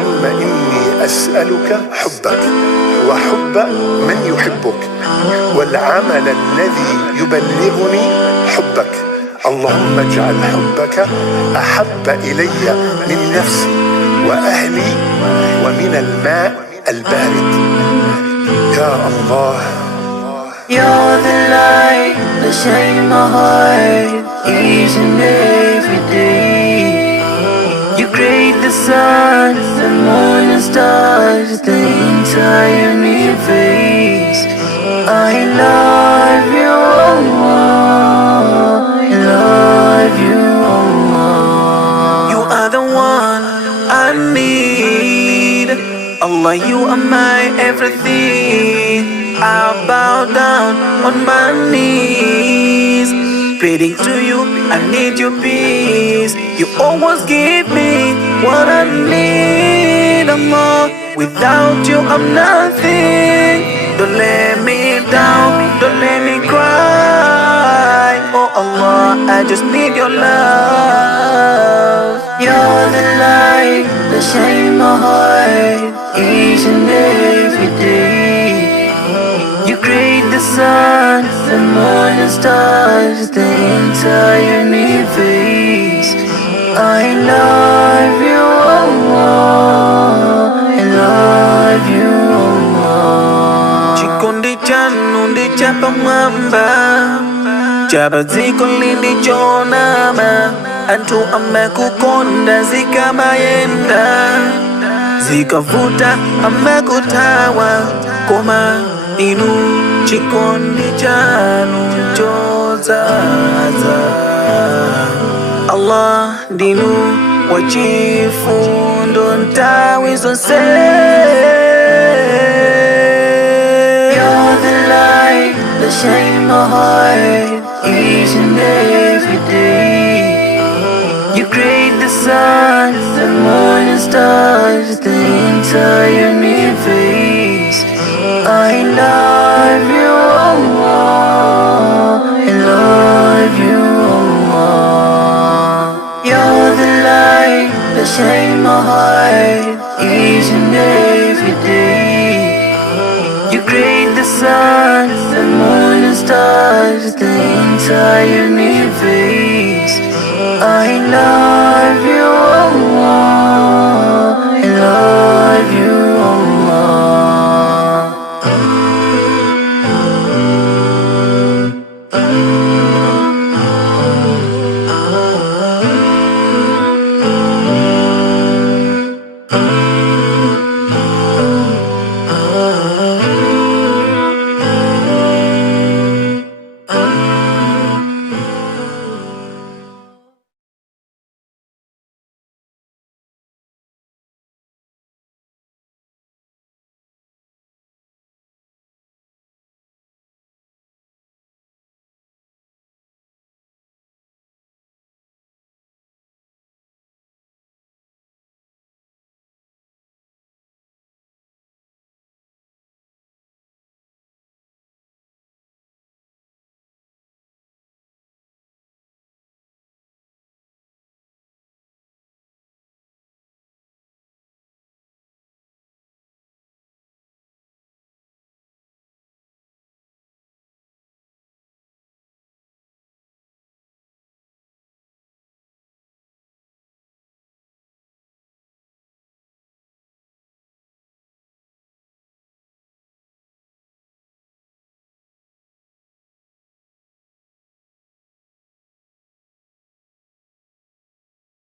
اللهم إني أسألك حبك وحب من يحبك والعمل الذي يبلغني حبك. اللهم اجعل حبك أحب إلي من نفسي وأهلي ومن الماء البارد. يا الله. You're the light that shines my heart each and every day. You create the sun, the moon and stars, the entire universe. I love you, Allah. I love you, Allah. You are the one I need. Allah, you are my everything. I bow down on my knees, praying to you, I need your peace. You always give me what I need, Allah. Without you, I'm nothing. Don't let me down, don't let me cry. Oh Allah, I just need your love. You're the light that shines my heart each and every day. You create the sun, the moon and stars, the entire universe. I love you, Allah. I love you, Allah. Chikundi chanundi chapamamba, chabazikoli chonama, antu amekukonda zikamayenda, zikavuta amekutawa koma. Inu chikondi chanu chozaza, Allah dinu wachifundo ntawi zonse. You're the light that shines my heart each and every day. You create the sun, the moon and stars, the entire universe. I love you, Allah. I love you, Allah. You're the light that shines my heart each and every day. You create the sun, the moon and stars, the entire universe. I love you, Allah.